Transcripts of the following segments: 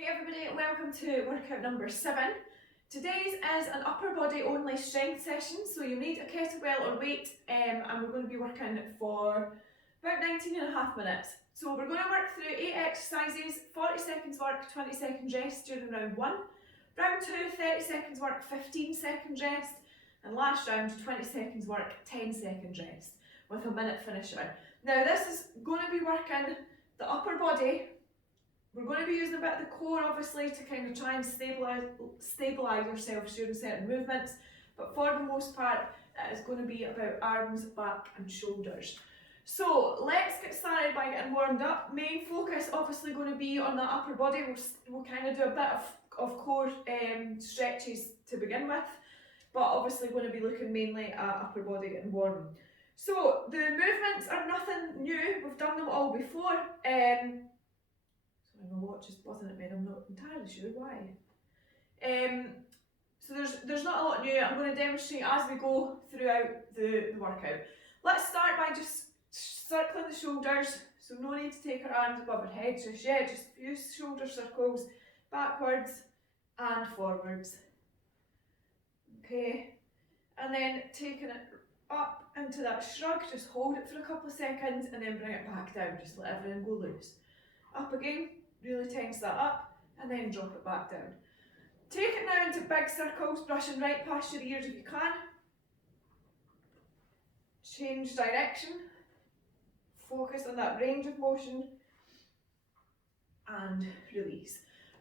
Hey everybody, welcome to workout number 7. Today's is an upper body only strength session, so you need a kettlebell or weight and we're going to be working for about 19.5 minutes. So we're going to work through 8 exercises, 40 seconds work, 20 seconds rest during round 1. Round 2, 30 seconds work, 15 seconds rest, and last round 20 seconds work, 10 seconds rest with a minute finisher. Now this is going to be working the upper body. We're going to be using a bit of the core obviously to kind of try and stabilise yourselves during certain movements, but for the most part it is going to be about arms, back and shoulders. So let's get started by getting warmed up. Main focus obviously going to be on the upper body. We'll kind of do a bit of core stretches to begin with, but obviously going to be looking mainly at upper body and warm. So the movements are nothing new, we've done them all before. My watch is buzzing at me and I'm not entirely sure why. So there's not a lot new. I'm going to demonstrate as we go throughout the workout. Let's start by just circling the shoulders, so no need to take our arms above our head just yet, just a few shoulder circles, backwards and forwards. Okay, and then taking it up into that shrug, just hold it for a couple of seconds and then bring it back down, just let everything go loose. Up again. Really tense that up and then drop it back down. Take it now into big circles, brushing right past your ears if you can. Change direction. Focus on that range of motion and release.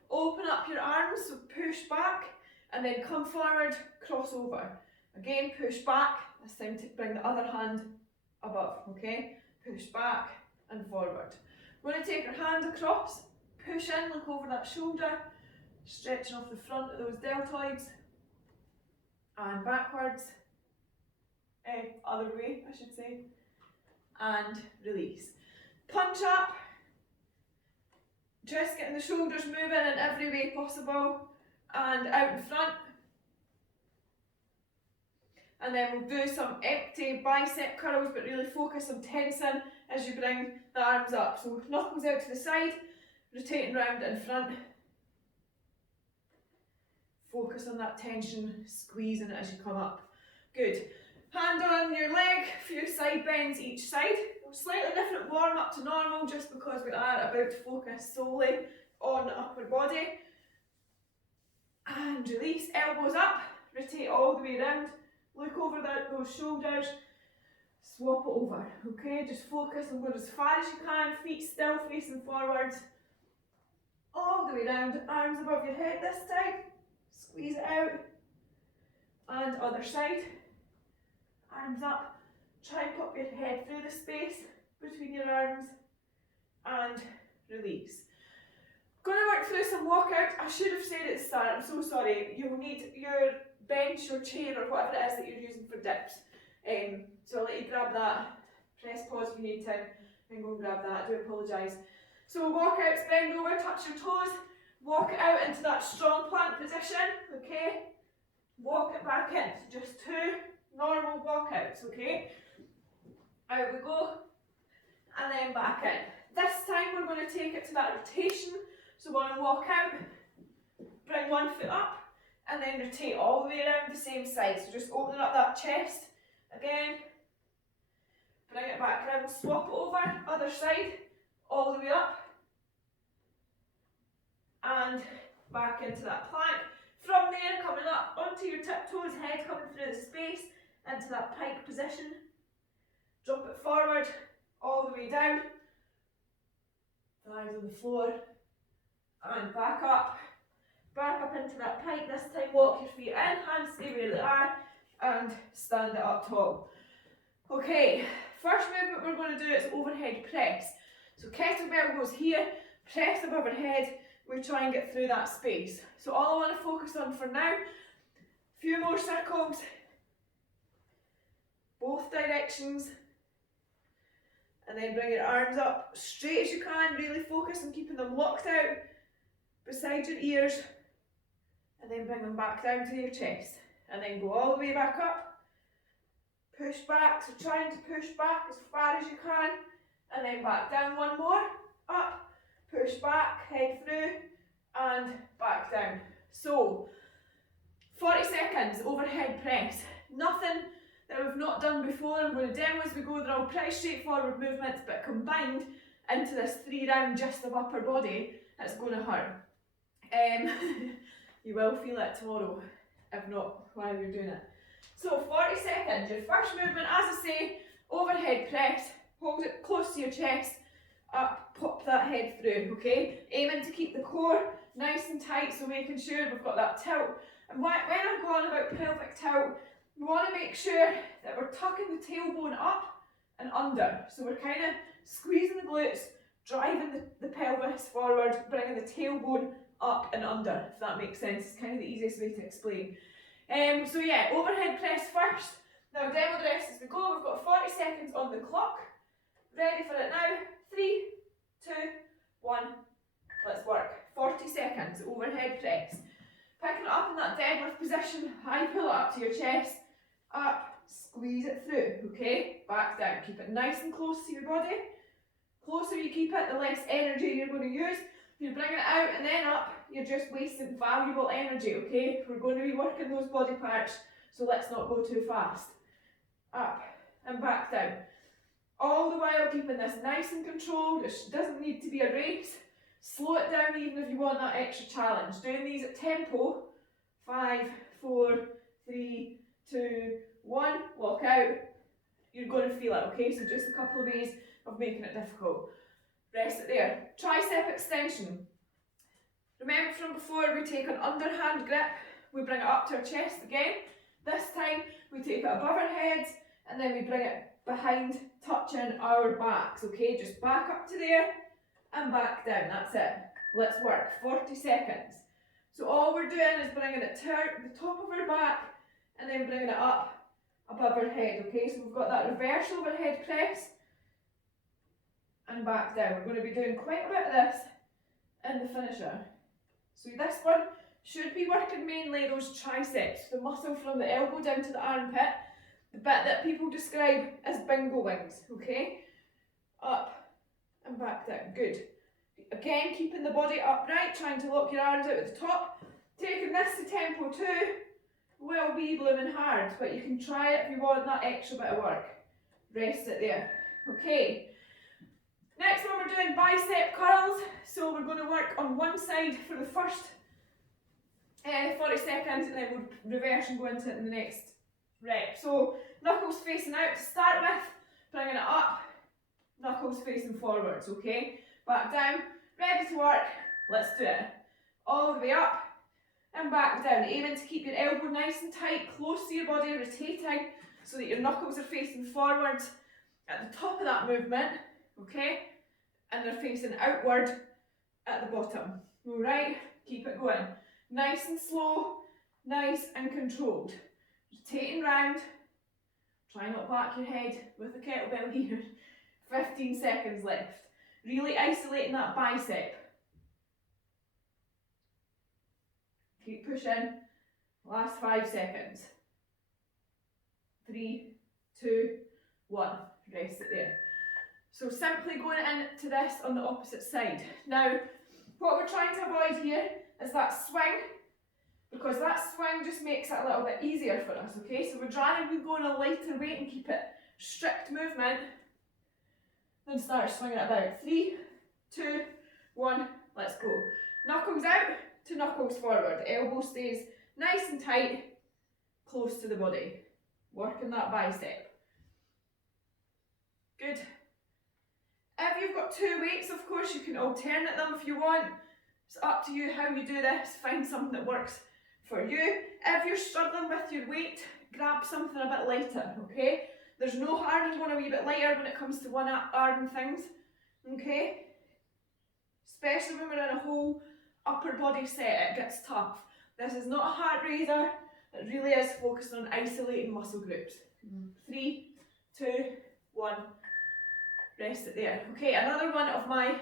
Open up your arms, so push back and then come forward, cross over. Again, push back. This time to bring the other hand above, okay? Push back and forward. We're going to take our hand across. Push in, look over that shoulder, stretching off the front of those deltoids, and backwards, other way I should say, and release. Punch up, just getting the shoulders moving in every way possible, and out in front. And then we'll do some empty bicep curls, but really focus on tensing as you bring the arms up. So knuckles out to the side, rotating round in front. Focus on that tension, squeezing it as you come up. Good. Hand on your leg, a few side bends each side. Slightly different warm up to normal just because we are about to focus solely on the upper body. And release, elbows up, rotate all the way around. Look over those shoulders, swap it over. Okay, just focus on going as far as you can, feet still facing forwards. All the way round, arms above your head this time, squeeze it out, and other side, arms up, try and pop your head through the space between your arms, and release. Going to work through some walkouts. I should have said at the start, I'm so sorry, you'll need your bench or chair or whatever it is that you're using for dips. So I'll let you grab that, press pause if you need to, and go and grab that, I do apologise. So walkouts, bend over, touch your toes, walk it out into that strong plank position, okay? Walk it back in, so just 2 normal walkouts, okay? Out we go, and then back in. This time we're going to take it to that rotation, so we're going to walk out, bring one foot up, and then rotate all the way around the same side, so just opening up that chest, again, bring it back around, swap it over, other side, all the way up and back into that plank. From there, coming up onto your tiptoes, head coming through the space into that pike position. Drop it forward, all the way down, thighs on the floor, and back up into that pike. This time walk your feet in, hands stay where they are, and stand it up tall. Okay, first movement we're going to do is overhead press. So kettlebell goes here, press above our head, we try and get through that space. So all I want to focus on for now, a few more circles, both directions, and then bring your arms up straight as you can, really focus on keeping them locked out beside your ears, and then bring them back down to your chest, and then go all the way back up, push back, so trying to push back as far as you can, and then back down one more, up, push back, head through, and back down. So 40 seconds overhead press. Nothing that we've not done before. I'm going to demo as we go. They're all pretty straightforward movements, but combined into this 3-round gist of upper body, it's going to hurt. You will feel it tomorrow, if not while you're doing it. So 40 seconds, your first movement, as I say, overhead press, hold it close to your chest, up, pop that head through, okay? Aiming to keep the core nice and tight, so making sure we've got that tilt. And when I'm going about pelvic tilt, we want to make sure that we're tucking the tailbone up and under. So we're kind of squeezing the glutes, driving the pelvis forward, bringing the tailbone up and under, if that makes sense. It's kind of the easiest way to explain. So yeah, overhead press first. Now demo the rest as we go. We've got 40 seconds on the clock. Ready for it now. 3, 2, 1. Let's work. 40 seconds, overhead press. Picking it up in that deadlift position, high pull it up to your chest, up, squeeze it through, okay? Back down, keep it nice and close to your body. Closer you keep it, the less energy you're going to use. If you bring it out and then up, you're just wasting valuable energy, okay? We're going to be working those body parts, so let's not go too fast. Up and back down. All the while keeping this nice and controlled. It doesn't need to be a race. Slow it down even if you want that extra challenge. Doing these at tempo. 5, 4, 3, 2, 1. Walk out. You're going to feel it, okay? So just a couple of ways of making it difficult. Rest it there. Tricep extension. Remember from before, we take an underhand grip. We bring it up to our chest again. This time, we take it above our heads and then we bring it behind, touching our backs, okay? Just back up to there and back down, that's it. Let's work, 40 seconds. So all we're doing is bringing it to the top of our back and then bringing it up above our head, okay? So we've got that reverse overhead press and back down. We're going to be doing quite a bit of this in the finisher. So this one should be working mainly those triceps, the muscle from the elbow down to the armpit, the bit that people describe as bingo wings, okay? Up and back down, good. Again, keeping the body upright, trying to lock your arms out at the top. Taking this to tempo 2 will be blooming hard, but you can try it if you want that extra bit of work. Rest it there. Okay. Next one, we're doing bicep curls. So we're going to work on one side for the first 40 seconds and then we'll reverse and go into it in the next rep. So knuckles facing out to start with, bringing it up, knuckles facing forwards, okay? Back down, ready to work, let's do it. All the way up and back down, aiming to keep your elbow nice and tight, close to your body, rotating so that your knuckles are facing forwards at the top of that movement, okay? And they're facing outward at the bottom, alright? Keep it going. Nice and slow, nice and controlled. Rotating round, try not to whack your head with the kettlebell here. 15 seconds left. Really isolating that bicep. Keep pushing. Last 5 seconds. 3, 2, 1. Rest it there. So simply going into this on the opposite side. Now, what we're trying to avoid here is that swing, because that swing just makes it a little bit easier for us, okay? So we're trying to go on a lighter weight and keep it strict movement, then start swinging it about. 3, 2, 1, let's go. Knuckles out to knuckles forward. Elbow stays nice and tight, close to the body. Working that bicep. Good. If you've got 2 weights, of course, you can alternate them if you want. It's up to you how you do this. Find something that works for you. If you're struggling with your weight, grab something a bit lighter, okay? There's no harm in going a wee bit lighter when it comes to one-arm things, okay? Especially when we're in a whole upper body set, it gets tough. This is not a heart raiser. It really is focused on isolating muscle groups. 3, 2, 1. Rest it there. Okay, another one of my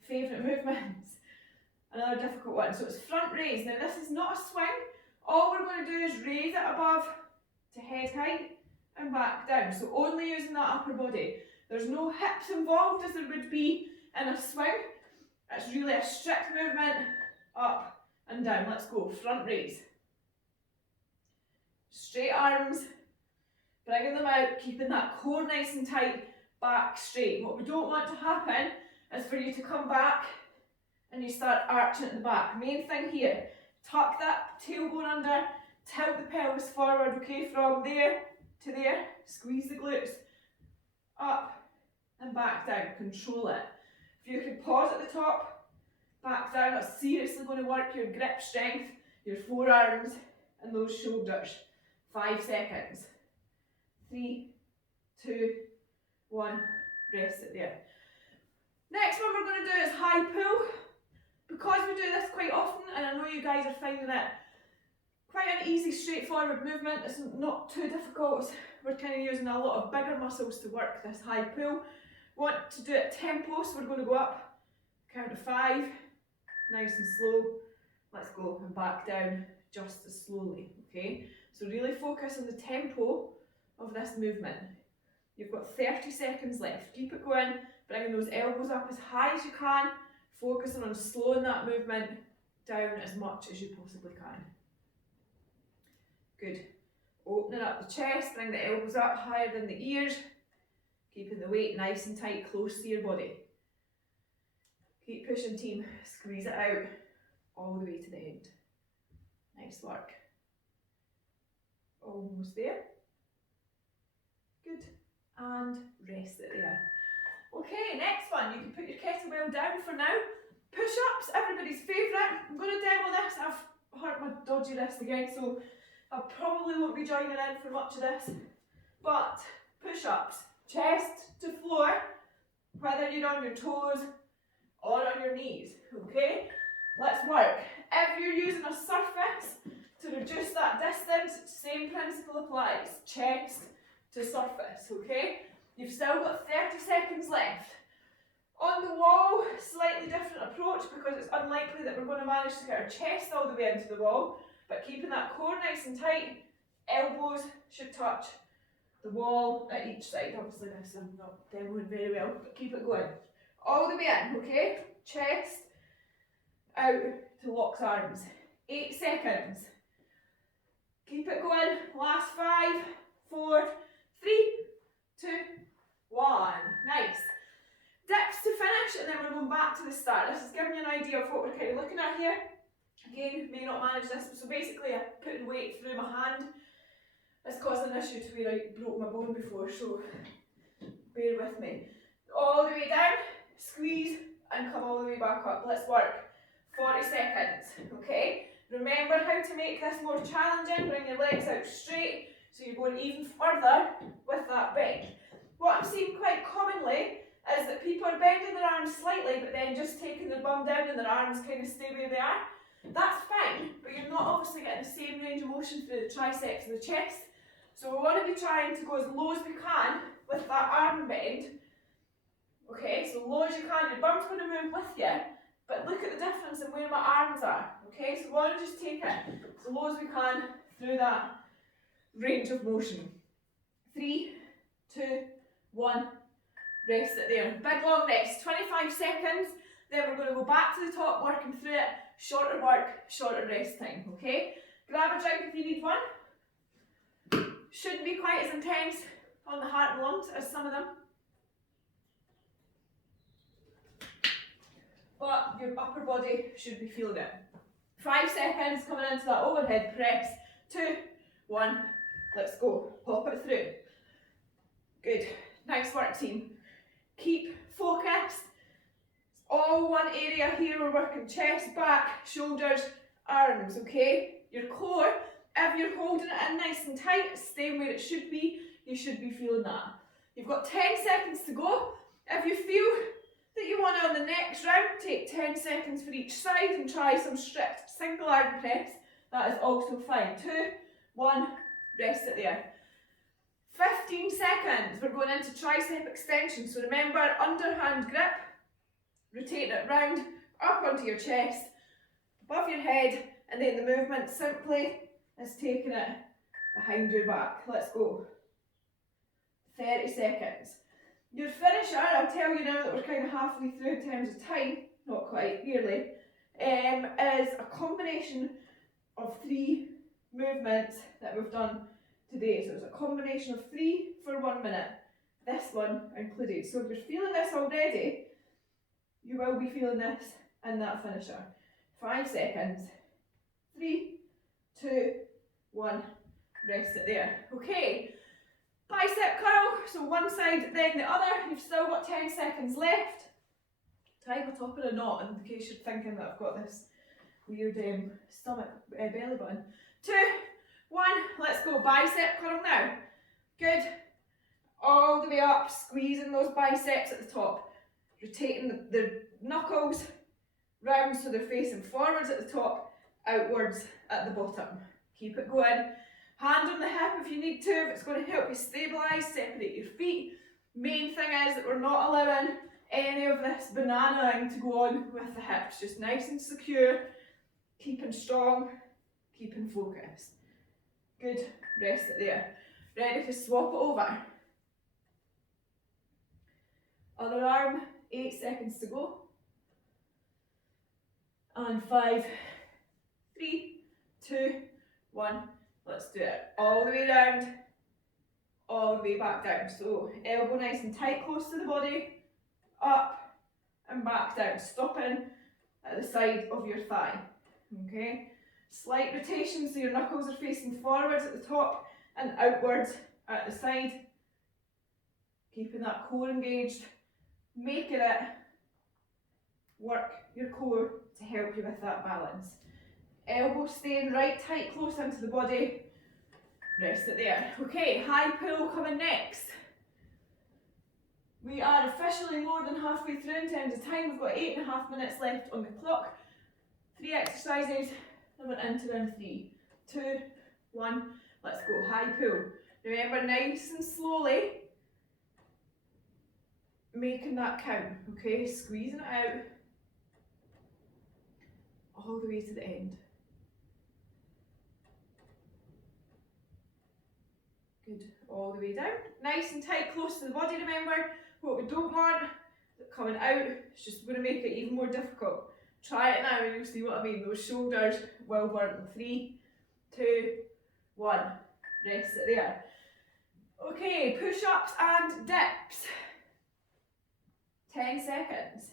favourite movements. Another difficult one. So it's front raise. Now this is not a swing. All we're going to do is raise it above to head height and back down. So only using that upper body. There's no hips involved as there would be in a swing. It's really a strict movement up and down. Let's go. Front raise. Straight arms, bringing them out, keeping that core nice and tight, back straight. What we don't want to happen is for you to come back and you start arching at the back. Main thing here, tuck that tailbone under, tilt the pelvis forward, okay, from there to there, squeeze the glutes, up and back down, control it. If you can pause at the top, back down, that's seriously going to work your grip strength, your forearms and those shoulders. 5 seconds. 3, 2, 1, rest it there. Next one we're going to do is high pull. Because we do this quite often, and I know you guys are finding it quite an easy, straightforward movement, it's not too difficult, we're kind of using a lot of bigger muscles to work this high pull. Want to do it tempo, so we're going to go up, count to 5, nice and slow, let's go, and back down just as slowly, okay? So really focus on the tempo of this movement. You've got 30 seconds left. Keep it going, bringing those elbows up as high as you can, focusing on slowing that movement down as much as you possibly can. Good. Opening up the chest, bring the elbows up higher than the ears, keeping the weight nice and tight, close to your body. Keep pushing, team. Squeeze it out all the way to the end. Nice work. Almost there. Good. And rest it there. Okay, next one. You can put your kettlebell down for now. Push-ups, everybody's favourite. I'm going to demo this. I've hurt my dodgy wrist again, so I probably won't be joining in for much of this. But push-ups, chest to floor, whether you're on your toes or on your knees, okay? Let's work. If you're using a surface to reduce that distance, same principle applies. Chest to surface, okay? You've still got 30 seconds left. On the wall, slightly different approach because it's unlikely that we're going to manage to get our chest all the way into the wall, but keeping that core nice and tight, elbows should touch the wall at each side. Obviously this I'm not demoing very well, but keep it going. All the way in, okay? Chest out to locked arms. 8 seconds. Keep it going. Last 5, 4, 3, 2, 1. Nice. Dips to finish, and then we're going back to the start. This is giving you an idea of what we're kind of looking at here. Again, may not manage this, so basically I put the weight through my hand. It's caused an issue to where I broke my bone before, so bear with me. All the way down, squeeze, and come all the way back up. Let's work. 40 seconds, okay? Remember how to make this more challenging. Bring your legs out straight, so you're going even further with that bend. What I'm seeing quite commonly is that people are bending their arms slightly, but then just taking their bum down and their arms kind of stay where they are. That's fine, but you're not obviously getting the same range of motion through the triceps and the chest. So we want to be trying to go as low as we can with that arm bend. Okay, so low as you can, your bum's going to move with you, but look at the difference in where my arms are. Okay, so we want to just take it as low as we can through that range of motion. 3, 2, 1, rest it there. Big long rest, 25 seconds, then we're going to go back to the top, working through it. Shorter work, shorter rest time, okay? Grab a drink if you need one. Shouldn't be quite as intense on the heart and lungs as some of them. But your upper body should be feeling it. 5 seconds coming into that overhead press. 2, 1, let's go. Pop it through. Good. Nice work, team. Keep focused. It's all one area here. We're working chest, back, shoulders, arms, okay? Your core, if you're holding it in nice and tight, staying where it should be, you should be feeling that. You've got 10 seconds to go. If you feel that you want it on the next round, take 10 seconds for each side and try some strict single arm press. That is also fine. 2, 1, rest it there. 15 seconds, we're going into tricep extension. So remember, underhand grip, rotate it round, up onto your chest, above your head, and then the movement simply is taking it behind your back. Let's go. 30 seconds. Your finisher, I'll tell you now that we're kind of halfway through in terms of time, not quite, nearly, is a combination of 3 movements that we've done today. So it's a combination of 3 for 1 minute, this one included. So if you're feeling this already, you will be feeling this in that finisher. 5 seconds. 3, 2, 1. Rest it there. Okay. Bicep curl. So one side, then the other. You've still got 10 seconds left. Tie my top in a knot in case you're thinking that I've got this weird stomach belly button. 2, 1. Let's go. Bicep curl now. Good. All the way up, squeezing those biceps at the top. Rotating the knuckles round so they're facing forwards at the top, outwards at the bottom. Keep it going. Hand on the hip if you need to, if it's going to help you stabilise, separate your feet. Main thing is that we're not allowing any of this bananaing to go on with the hips. Just nice and secure, keeping strong, keeping focused. Good, rest it there. Ready to swap it over. Other arm, 8 seconds to go. And 5, 3, 2, 1. Let's do it. All the way round, all the way back down. So elbow nice and tight, close to the body, up and back down, stopping at the side of your thigh. Okay? Slight rotation so your knuckles are facing forwards at the top and outwards at the side. Keeping that core engaged, making it work your core to help you with that balance. Elbows staying right tight, close into the body. Rest it there. Okay, high pull coming next. We are officially more than halfway through in terms of time. We've got 8.5 minutes left on the clock. 3 exercises, then we're into round 3. 2, 1, let's go. High pull. Remember, nice and slowly making that count, okay? Squeezing it out all the way to the end. Good, all the way down. Nice and tight, close to the body, remember. What we don't want coming out, it's just going to make it even more difficult. Try it now and you'll see what I mean. Those shoulders will burn. 3, 2, 1. Rest it there. Okay, push-ups and dips. 10 seconds.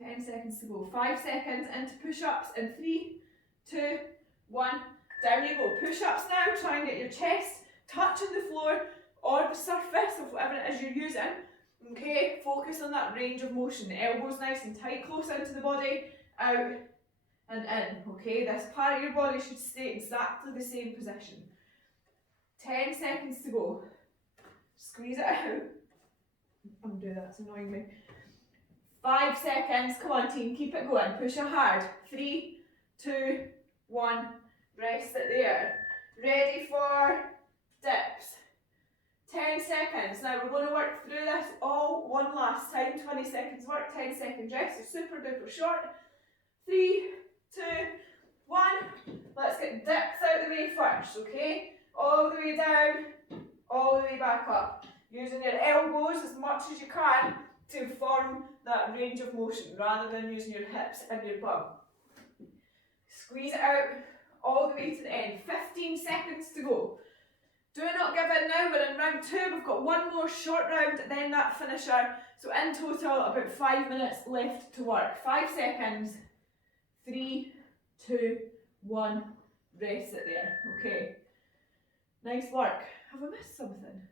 10 seconds to go. 5 seconds into push-ups in 3, 2, 1. Down you go. Push-ups now. Try and get your chest touching the floor or the surface of whatever it is you're using. Okay, focus on that range of motion. The elbows nice and tight, close into the body, out and in. Okay, this part of your body should stay exactly the same position. 10 seconds to go. Squeeze it out. Undo that, it's annoying me. 5 seconds, come on team, keep it going. Push it hard. 3, 2, 1. Rest it there. Ready for dips. 10 seconds. Now we're going to work through this all one last time. 20 seconds work, 10 seconds rest. So super duper short. 3, 2, 1. Let's get dips out the way first, okay? All the way down, all the way back up. Using your elbows as much as you can to form that range of motion rather than using your hips and your bum. Squeeze it out all the way to the end. 15 seconds to go. Do not give in now, we're in round 2, we've got one more short round, then that finisher. So in total, about 5 minutes left to work. 5 seconds, 3, 2, 1, rest it there, okay. Nice work. Have I missed something?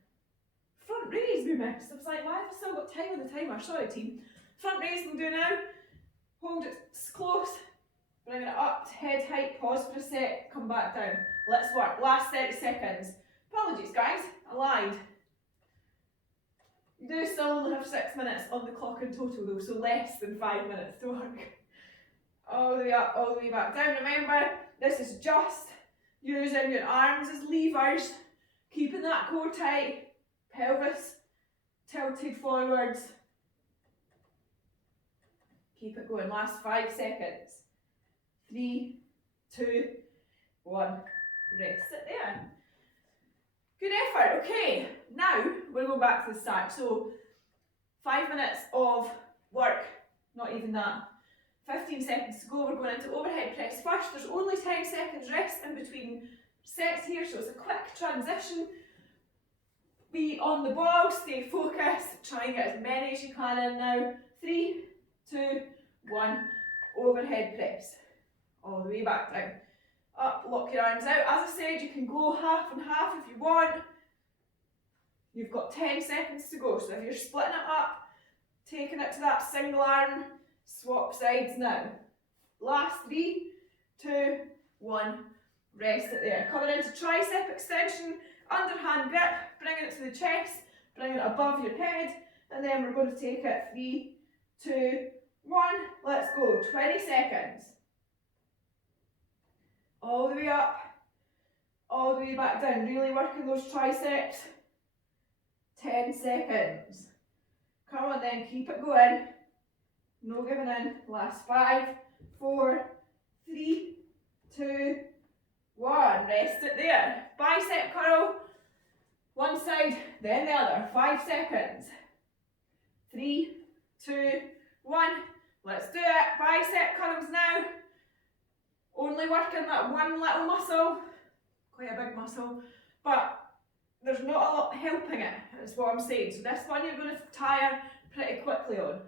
Front raise we missed. I was like, why have I still got time on the timer? Sorry team. Front raise we'll do now. Hold it close, bring it up to head height, pause for a sec, come back down. Let's work, last 30 seconds. Apologies guys, I lied. You do still only have 6 minutes on the clock in total though, so less than 5 minutes to work. All the way up, all the way back down. Remember, this is just using your arms as levers, keeping that core tight, pelvis tilted forwards. Keep it going, last 5 seconds. 3, 2, 1, rest it there. Good effort, okay, now we'll go back to the start. So 5 minutes of work not even that. 15 seconds to go. We're going into overhead press first. There's only 10 seconds rest in between sets here, so it's a quick transition. Be on the ball, stay focused, try and get as many as you can in now. 3, 2, 1, overhead press. All the way back down. Up, lock your arms out. As I said, you can go half and half if you want. You've got 10 seconds to go, so if you're splitting it up, taking it to that single arm, swap sides now. Last 3, 2, 1, rest it there. Coming into tricep extension, underhand grip, bringing it to the chest, bringing it above your head, and then we're going to take it 3, 2, 1, let's go, 20 seconds. All the way up, all the way back down, really working those triceps. 10 seconds. Come on then, keep it going. No giving in. Last 5, 4, 3, 2, 1. Rest it there. Bicep curl. One side, then the other. 5 seconds. 3, 2, 1. Let's do it. Bicep curls now. Only working that one little muscle. Quite a big muscle. But there's not a lot helping it, is what I'm saying. So this one you're going to tire pretty quickly on.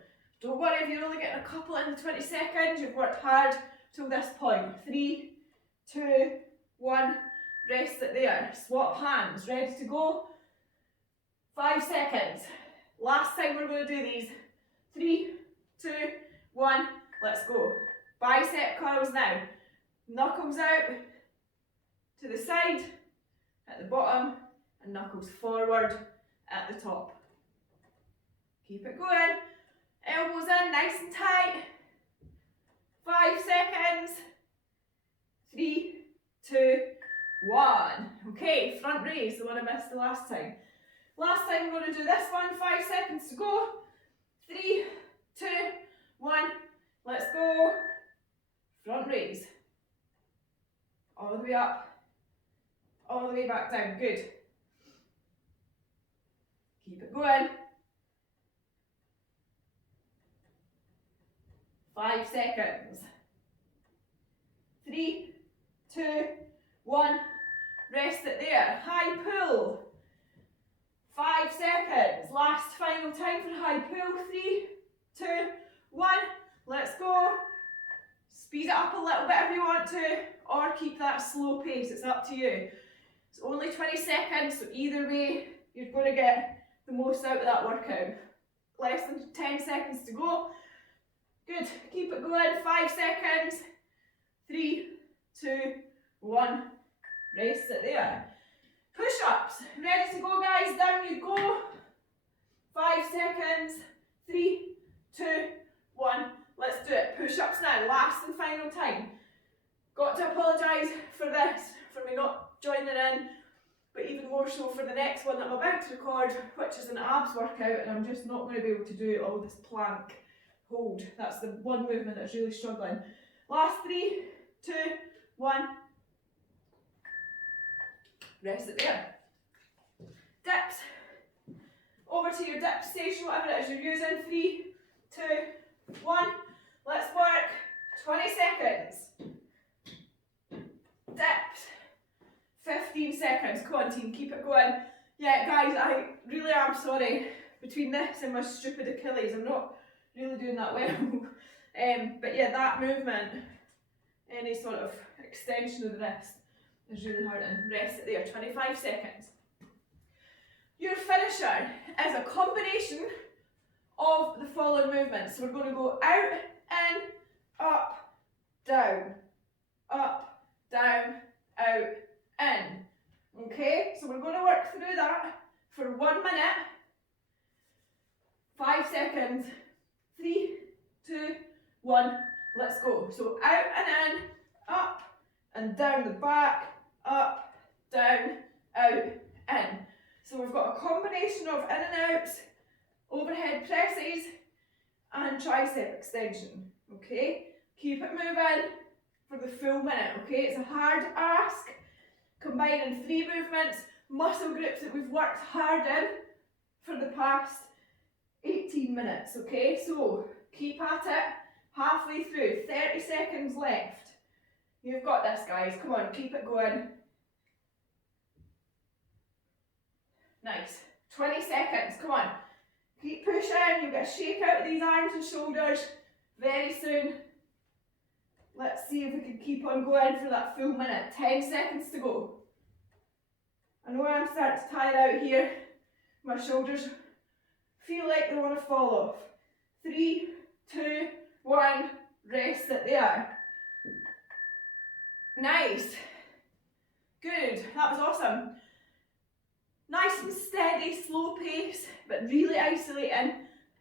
Don't worry if you're only getting a couple in 20 seconds, you've worked hard till this point. 3, 2, 1, rest it there. Swap hands, ready to go. 5 seconds. Last time we're going to do these. 3, 2, 1, let's go. Bicep curls now. Knuckles out to the side, at the bottom, and knuckles forward at the top. Keep it going. Elbows in, nice and tight. 5 seconds. 3, 2, 1. Okay, front raise, the one I missed the last time. Last time we're going to do this one, 5 seconds to go. 3, 2, 1, let's go. Front raise. All the way up, all the way back down, good. Keep it going. 5 seconds. 3, 2, 1, rest it there. High pull. 5 seconds. Last final time for high pull. 3, 2, 1, let's go. Speed it up a little bit if you want to, or keep that slow pace, it's up to you. It's only 20 seconds, so either way, you're going to get the most out of that workout. Less than 10 seconds to go. Good, keep it going, 5 seconds. 3, 2, 1, rest it there. Push-ups, ready to go guys, down you go. 5 seconds. 3, 2, 1, let's do it. Push-ups now, last and final time. Got to apologise for this, for me not joining in, but even more so for the next one that I'm about to record, which is an abs workout, and I'm just not going to be able to do all this plank hold. That's the one movement that's really struggling. Last 3, 2, 1. Rest it there. Dips. Over to your dip station, whatever it is you're using. 3, 2, 1. Let's work. 20 seconds. Dips. 15 seconds. Come on team, keep it going. Yeah guys, I really am sorry. Between this and my stupid Achilles, I'm not really doing that well. But yeah, that movement, any sort of extension of the wrist is really hard, and rest it there. 25 seconds. Your finisher is a combination of the following movements. So we're going to go out, in, up, down, out, in. Okay, so we're going to work through that for 1 minute. 5 seconds. 3, 2, 1, let's go. So out and in, up and down the back, up, down, out, in. So we've got a combination of in and outs, overhead presses and tricep extension. Okay, keep it moving for the full minute. Okay, it's a hard ask, combining 3 movements, muscle groups that we've worked hard in for the past 18 minutes. Okay, so Keep at it. Halfway through, 30 seconds left. You've got this, guys. Come on, keep it going. Nice. 20 seconds, come on. Keep pushing, you'll get a shake out of these arms and shoulders very soon. Let's see if we can keep on going for that full minute. 10 seconds to go. I know I'm starting to tire out here. My shoulders feel like they want to fall off. 3, 2, 1, rest it there. Nice. Good, that was awesome. Nice and steady, slow pace, but really isolating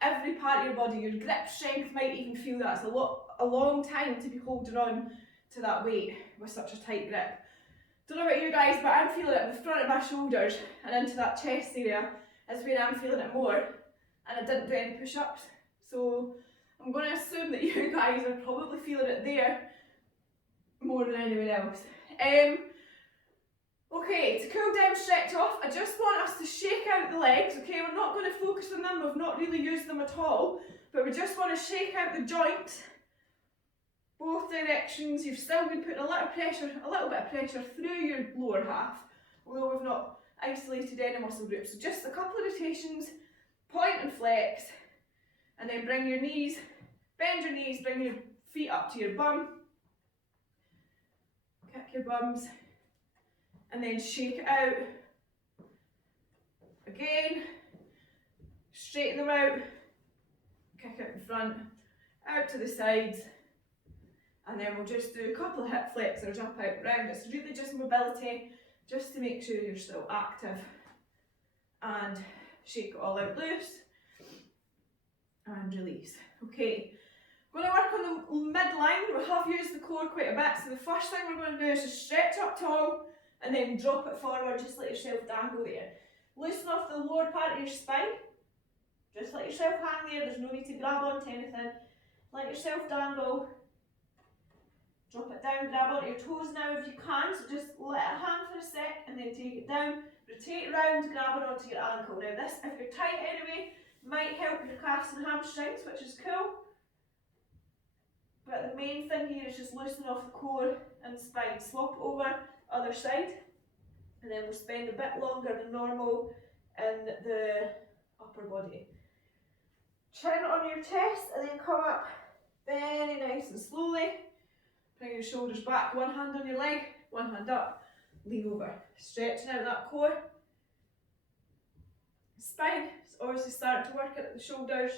every part of your body. Your grip strength might even feel that's a long time to be holding on to that weight with such a tight grip. Don't know about you guys, but I'm feeling it in the front of my shoulders and into that chest area is where I'm feeling it more. And I didn't do any push-ups, so I'm going to assume that you guys are probably feeling it there more than anywhere else. Okay, to cool down, stretch off, I just want us to shake out the legs, okay? We're not going to focus on them, we've not really used them at all, but we just want to shake out the joints, both directions. You've still been putting a little bit of pressure through your lower half, although we've not isolated any muscle groups. So just a couple of rotations, point and flex, and then bring your knees, bend your knees, bring your feet up to your bum, kick your bums, and then shake it out. Again, straighten them out, kick it in front, out to the sides, and then we'll just do a couple of hip flexors up, out, round. It's really just mobility, just to make sure you're still active. And shake it all out loose, and release. Okay, we're going to work on the midline. We have used the core quite a bit, so the first thing we're going to do is just stretch up tall, and then drop it forward, just let yourself dangle there. Loosen off the lower part of your spine, just let yourself hang there, there's no need to grab onto anything. Let yourself dangle, drop it down, grab onto your toes now if you can, so just let it hang for a sec and then take it down, rotate around, grab it onto your ankle. Now this, if you're tight anyway, might help your calves and hamstrings, which is cool, but the main thing here is just loosen off the core and spine. Swap over other side, and then we'll spend a bit longer than normal in the upper body. Chin on your chest and then come up very nice and slowly. Bring your shoulders back, one hand on your leg, one hand up, lean over. Stretching out that core. Spine is obviously starting to work at the shoulders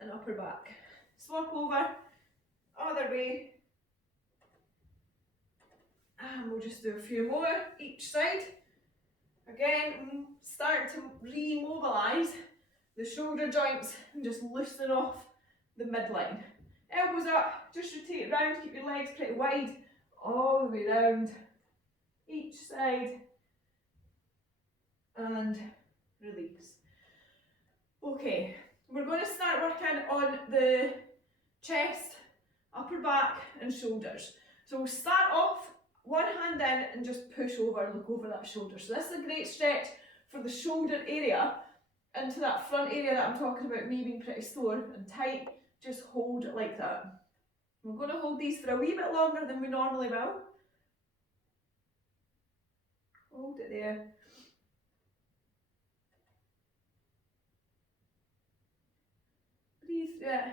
and upper back. Swap over, other way. And we'll just do a few more each side. Again, start to re-mobilise the shoulder joints and just loosen off the midline. Elbows up, just rotate around, keep your legs pretty wide, all the way round each side, and release. Okay, we're going to start working on the chest, upper back and shoulders. So we'll start off one hand in and just push over and look over that shoulder. So this is a great stretch for the shoulder area into that front area that I'm talking about, me being pretty sore and tight. Just hold it like that. We're going to hold these for a wee bit longer than we normally will. Hold it there. Breathe through it.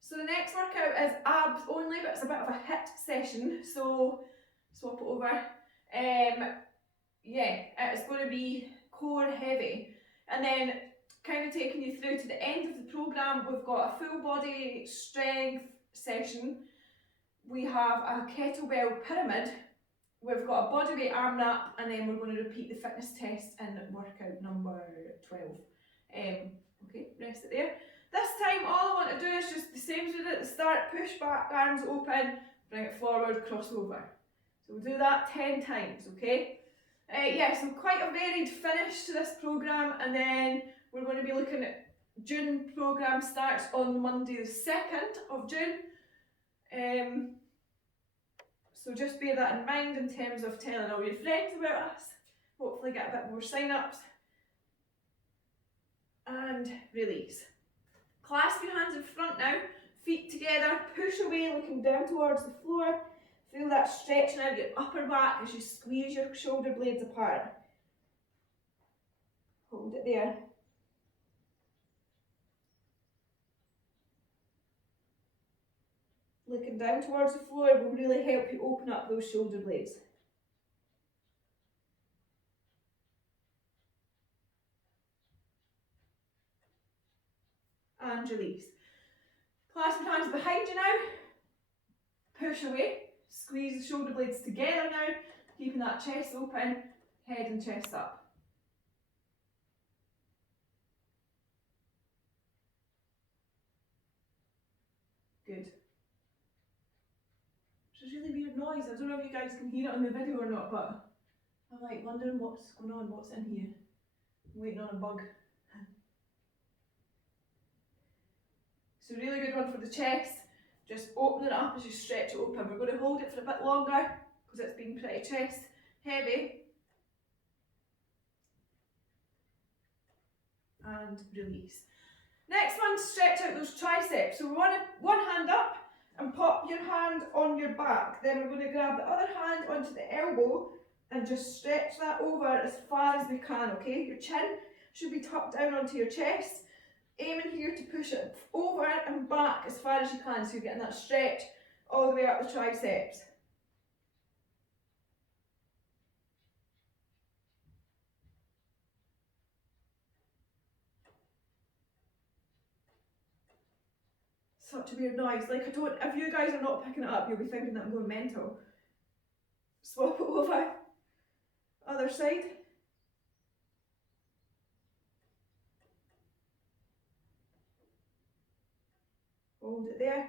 So the next workout is abs only, but it's a bit of a HIIT session, so swap it over. Yeah, it's going to be core heavy. And then kind of taking you through to the end of the programme, we've got a full body strength session. We have a kettlebell pyramid. We've got a bodyweight arm wrap, and then we're going to repeat the fitness test in workout number 12. Okay, rest it there. This time all I want to do is just the same as we did at the start, push back, arms open, bring it forward, cross over. So we'll do that 10 times, okay? Yeah, so quite a varied finish to this programme, and then we're going to be looking at June programme starts on Monday the 2nd of June. So just bear that in mind in terms of telling all your friends about us. Hopefully get a bit more sign-ups. And release. Clasp your hands in front now, feet together, push away looking down towards the floor. Feel that stretching out your upper back as you squeeze your shoulder blades apart. Hold it there. Looking down towards the floor will really help you open up those shoulder blades. And release. Clasp your hands behind you now. Push away. Squeeze the shoulder blades together now, keeping that chest open, head and chest up. Good. It's a really weird noise. I don't know if you guys can hear it on the video or not, but I'm like wondering what's going on, what's in here. I'm waiting on a bug. It's a really good one for the chest. Just open it up as you stretch it open. We're going to hold it for a bit longer because it's been pretty chest heavy. And release. Next one, stretch out those triceps. So we want one hand up and pop your hand on your back. Then we're going to grab the other hand onto the elbow and just stretch that over as far as we can, okay? Your chin should be tucked down onto your chest. Aiming here to push it over and back as far as you can, so you're getting that stretch all the way up the triceps. Such a weird noise. Like, if you guys are not picking it up, you'll be thinking that I'm going mental. Swap it over. Other side. Hold it there.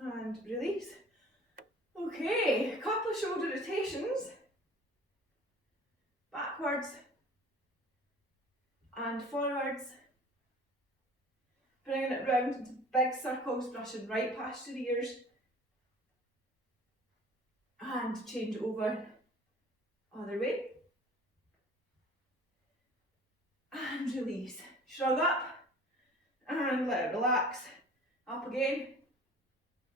And release. Okay, a couple of shoulder rotations. Backwards and forwards. Bringing it round into big circles, brushing right past your ears. And change over. Other way. And release. Shrug up. And let it relax. Up again.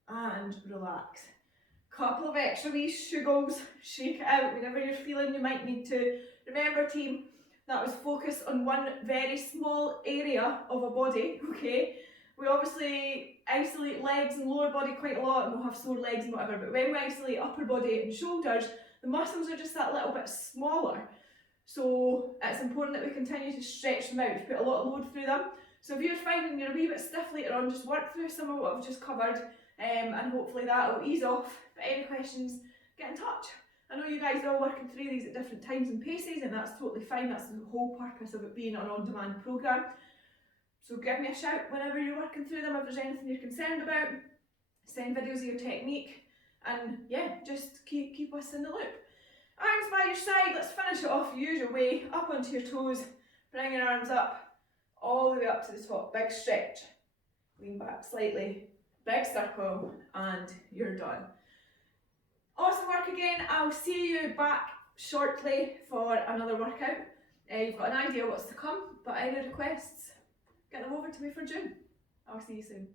And relax. Couple of extra wee shuggles, shake it out whenever you're feeling you might need to. Remember team, that was focused on one very small area of a body, okay? We obviously isolate legs and lower body quite a lot and we'll have sore legs and whatever, but when we isolate upper body and shoulders, the muscles are just that little bit smaller. So it's important that we continue to stretch them out, put a lot of load through them. So if you're finding you're a wee bit stiff later on, just work through some of what I've just covered. And hopefully that will ease off. But any questions, get in touch. I know you guys are all working through these at different times and paces, and that's totally fine. That's the whole purpose of it being an on-demand programme. So give me a shout whenever you're working through them. If there's anything you're concerned about, send videos of your technique, and yeah, just keep us in the loop. Arms by your side. Let's finish it off the usual way. Up onto your toes. Bring your arms up, all the way up to the top. Big stretch. Lean back slightly. Big circle, and you're done. Awesome work again. I'll see you back shortly for another workout. You've got an idea what's to come, but any requests, get them over to me for June. I'll see you soon.